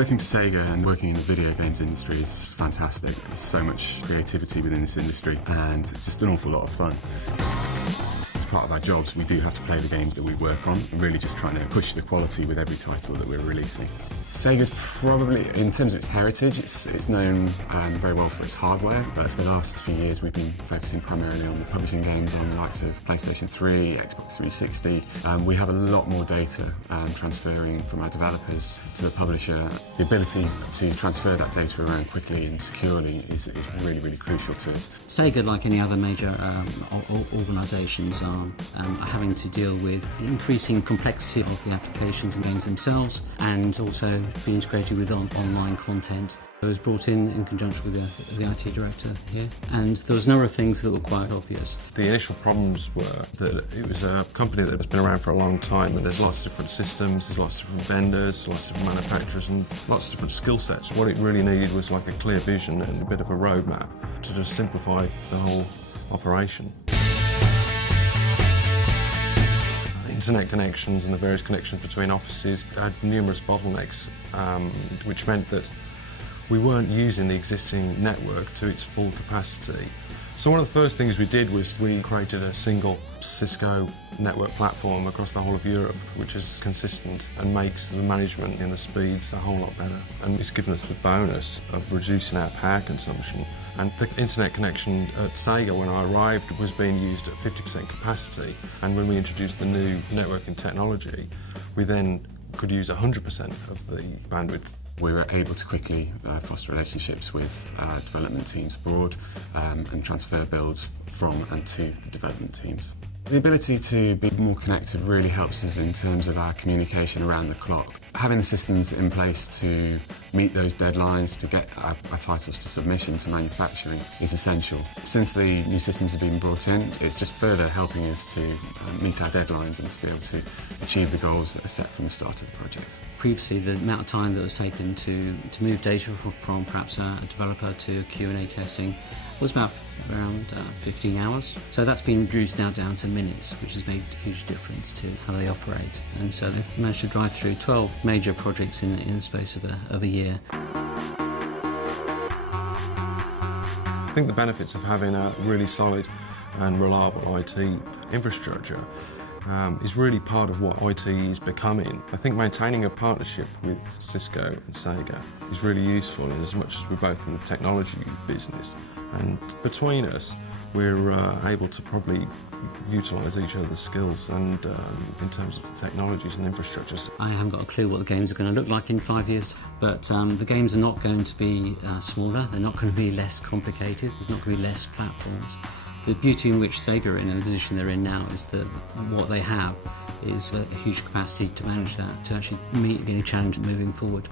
Working for Sega and working in the video games industry is fantastic. There's so much creativity within this industry and just an awful lot of fun. As part of our jobs, we do have to play the games that we work on and really just trying to push the quality with every title that we're releasing. Sega's probably, in terms of its heritage, it's known very well for its hardware, but for the last few years we've been focusing primarily on the publishing games on the likes of PlayStation 3, Xbox 360. We have a lot more data transferring from our developers to the publisher. The ability to transfer that data around quickly and securely is really, really crucial to us. Sega, like any other major organisations, are having to deal with increasing complexity of the applications and games themselves, and also be integrated with online content. I was brought in conjunction with the IT director here, and there was a number of things that were quite obvious. The initial problems were that it was a company that has been around for a long time, and there's lots of different systems, there's lots of different vendors, lots of different manufacturers, and lots of different skill sets. What it really needed was like a clear vision and a bit of a roadmap to just simplify the whole operation. Internet connections and the various connections between offices had numerous bottlenecks, which meant that we weren't using the existing network to its full capacity. So one of the first things we did was we created a single Cisco network platform across the whole of Europe, which is consistent and makes the management and the speeds a whole lot better. And it's given us the bonus of reducing our power consumption. And the internet connection at Sega, when I arrived, was being used at 50% capacity. And when we introduced the new networking technology, we then could use 100% of the bandwidth. We were able to quickly foster relationships with development teams abroad and transfer builds from and to the development teams. The ability to be more connected really helps us in terms of our communication around the clock. Having the systems in place to meet those deadlines, to get our titles to submission to manufacturing is essential. Since the new systems have been brought in, it's just further helping us to meet our deadlines and to be able to achieve the goals that are set from the start of the project. Previously, the amount of time that was taken to move data from perhaps a developer to Q&A testing was about around 15 hours. So that's been reduced now down to minutes, which has made a huge difference to how they operate. And so they've managed to drive through 12 major projects in the space of a year. I think the benefits of having a really solid and reliable IT infrastructure is really part of what IT is becoming. I think maintaining a partnership with Cisco and Sega is really useful, in as much as we're both in the technology business. And between us, we're able to probably utilise each other's skills and in terms of the technologies and infrastructures. I haven't got a clue what the games are going to look like in 5 years, but the games are not going to be smaller, they're not going to be less complicated, there's not going to be less platforms. The beauty in which Sega are in and the position they're in now is that what they have is a huge capacity to manage that, to actually meet any challenge moving forward.